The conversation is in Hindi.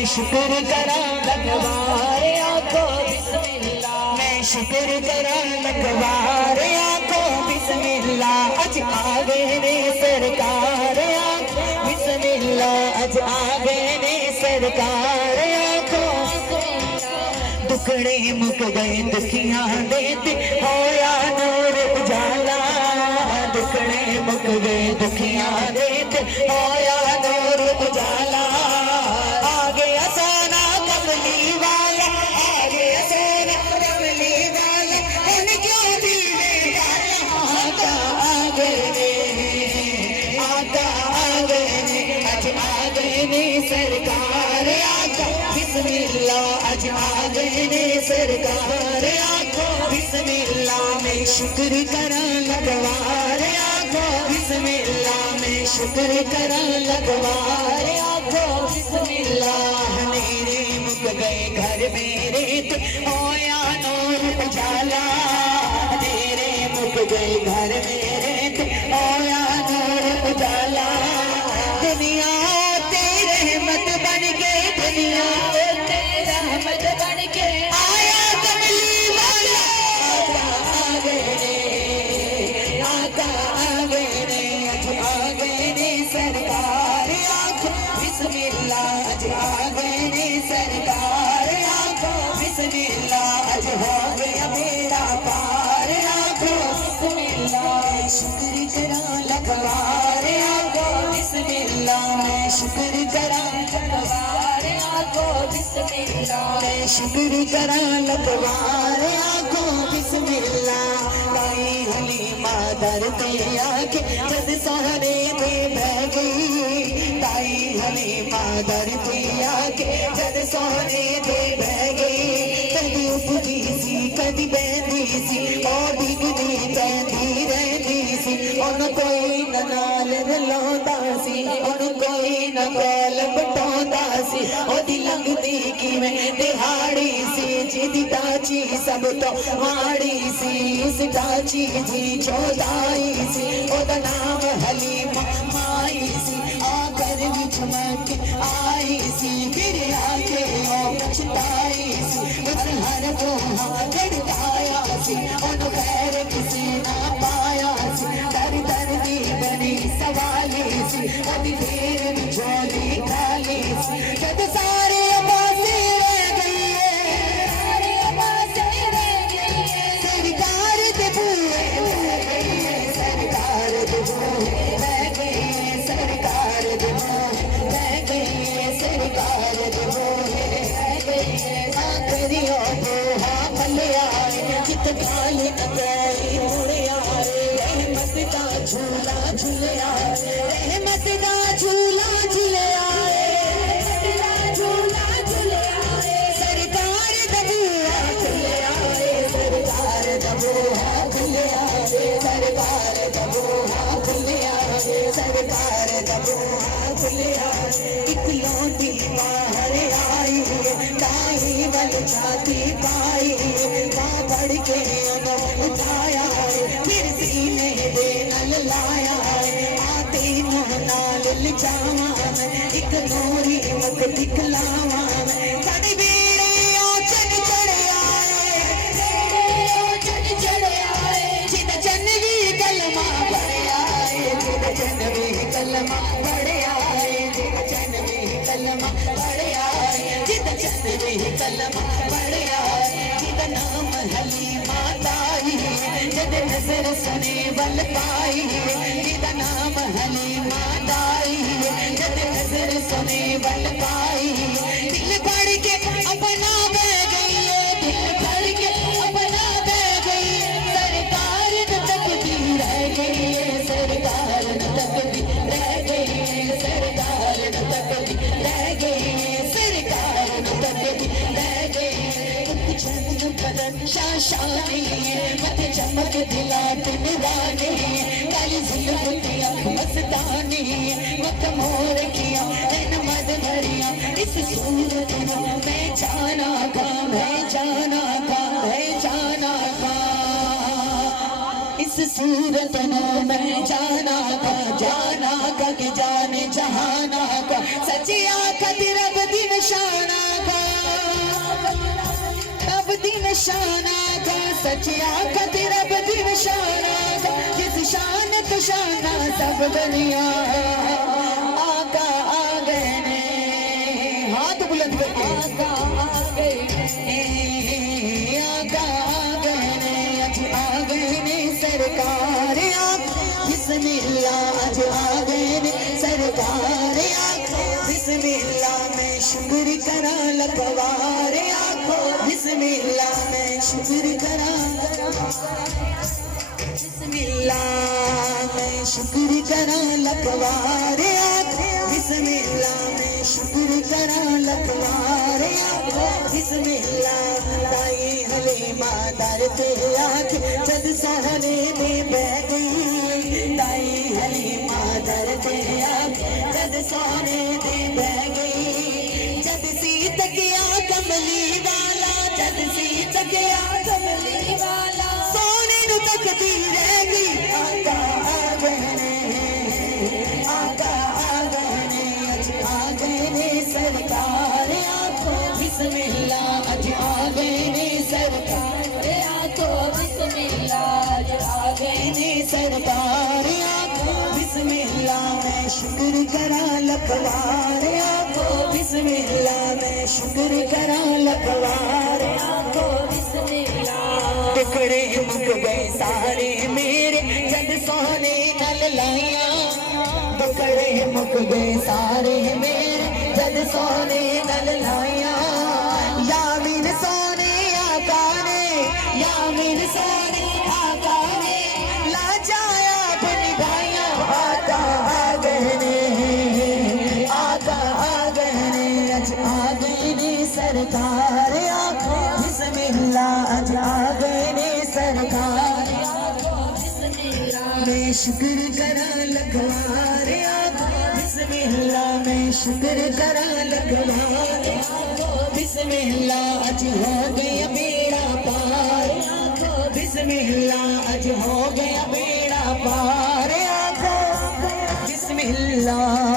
मैं शुक्र करा लगवारे आको बिस्मिल्लाह, मैं शुक्र करा लगवारे आको बिस्मिल्लाह। अज आ गए ने सरकार आको बिस्मिल्लाह, अज आ गए ने सरकार आको। दुखड़े मुक गए दुखियां देते होया नूर उजाला, दुखड़े मुक गए दुखियां देते होया नूर उजाला। आ गया सोना कमली वाला, आ गया सोना कमली वाला, उन क्यों दिल में डाला। आका आ गए ने, आका आ गए ने, आज आ गए ने सरकार आका बिस्मिल्लाह, आज आ गए ने सरकार आको बिस्मिल्लाह। मैं शुक्र करा लगवार आको बिस्मिल्लाह, मैं शुक्र करा लगवार आको बिस्मिल्लाह। मेरे मुक गए घर मेरे तो होया नूर उजाला, मेरे मुक गए घर मेरे तो होया नूर उजाला। दुनिया तेरी रहमत बन गई, दुनिया तेरी रहमत बन के आया कमली वाला। आका आ गए ने, आका आ गए ने, आज आ गए ने सरकार आको बिस्मिल्लाह, आज आ गए ने सरकार आको बिस्मिल्लाह। आज हो गया मेरा पार आको बिस्मिल्लाह, शुक्र करा लगवार आको बिस्मिल्लाह, मैं शुक्र करा लगवार आको बिस्मिल्लाह, मैं शुक्र करा लगवार आको बिस्मिल्लाह। ताई हलीमा दर ते आके जद सहरे पे बह गई, ताई हलीमा दर ते आके जद सहरे पे बह गई। कदी उठदी सी कदी बहदी सी, और डिगदी तैंदी रहती सी, उन कोई न नाल रलाउंदा सी, उन कोई न गल बटाउंदा सी। ओदी लंघदी किवें दिहाड़ी सी, जिदी टाची सब तो माड़ी सी, उस टाची दी चौधाई सी, ओदा नाम हलीमा माई सी। आकर विच मक आई सी, फिर आके ओ पछताई सी, उस हर कोहा गड़काया सी, उन खैर किसी ना पाया सी। दर दर दी बनी सवाली सी, ओदी फिर झोली खाली सी। जद सारे पासे रह गई, सारे पासे रह गई, सरकार दे बूहे रह गई, सरकार दे बूहे रह गई, सरकार दे बूहे रह गई, सरकार दे बूहे रह गई। आखरियो बूहा मलिया जित खाली न गई मुड़े आए, रहमत का झूला झूले आए, रहमत का झूला झूले आए, झूला झूले आए। सरकार दबुआ खुले आए, सरकार दबुआ खुले आए, सरकार दबुआ खुले आए, सरकार दबुआ खुले आए। इकलौती बाहर आई, दाई वल छाती पाई, मां बढ़ के उठाया, फिर सीने दे नल लाया। आते नाल लिजावा, एक नूरी मुख दिखलावा, साड़ी बेड़े चढ़ चढ़ आए, चढ़ चढ़ आए। जिद जन भी कलमा पढ़ आए, जिद जन भी कलमा पढ़ आए, जिद जन भी कलमा पढ़ आए, जिद जन भी कलमा पढ़ आए। जिद नाम हलीमा ताई, जद नजर सुने बल पाई, जिद नाम हलीमा ताई, जद नजर सुने बल पाई। दिल भर के अपना बह गई, दिल भर के अपना बह गई, सरकार न तकदी रह गई, सरकार न तकदी रह गई, सरकार न तकदी रह गई, सरकार न तकदी रह गई। चंद बदन शाशानी, मत चमक दिलाट निरानी, काली जुल्फ की आँख मस्तानी, मत मोर किया नैन मद भरिया। इस सूरत में मैं जाना था, मैं जाना था, मैं जाना था, इस सूरत में मैं जाना था, जाना का कि जाने जहाना का। सचिया का रब दिन शाह निशाना का सचिया कति रब दी निशाना का जिस शान तो शाना सब दुनिया आका आ गए ने हाथ बुलंद करके आका आ गए आका आ गए ने अज आ गए ने सरकार बिस्मिल्लाह अज आ गए ने सरकार बिस्मिल्लाह मैं शुक्र करा लखवार आखो बिस्मिल्लाह मैं शुक्र करा बिस्मिल्लाह मैं शुक्र करा लखवार आखो बिस्मिल्लाह मैं शुक्र करा लखवार आखो बिस्मिल्लाह दाई हलीमा दर ते आख जद सहने में बह गई दाई हलीमा दर ते आख जद सोने दे बह गई जद सी तकिया कमली वाला जद सी तकिया कमली वाला सोने नु तकती रह गई आका आ गए ने आका आ गए ने अज आ गए ने सरकार आखो बिस्मिल्लाह अज आ गए ने सरकार आखो बिस्मिल्लाह अज आ गए ने सरकार आखो बिस्मिल्लाह मैं शुक्र करा लखवार आखो बिस्मिल्लाह मैं शुक्र करा लखवार आखो बिस्मिल्लाह टुकड़े मुक गए सारे मेरे जद सोने नल लाइया टुकड़े मुक गए सारे मेरे जद सोने नल लाइया यामीन सोने आका ने यामीन सोने आका ने ला जाया अपनी भाइया आका आ गए ने आका आ गए ने अज आ गए ने सरकार आखो बिस्मिल्लाह अज आ गए ने सरकार आखो बिस्मिल्लाह मैं शुक्र करा लखवार आखो बिस्मिल्लाह मैं शुक्र करा लखवार आखो बिस्मिल्लाह अज हो गया बेड़ा पार आखो बिस्मिल्लाह अज हो गया बेड़ा पार आखो बिस्मिल्लाह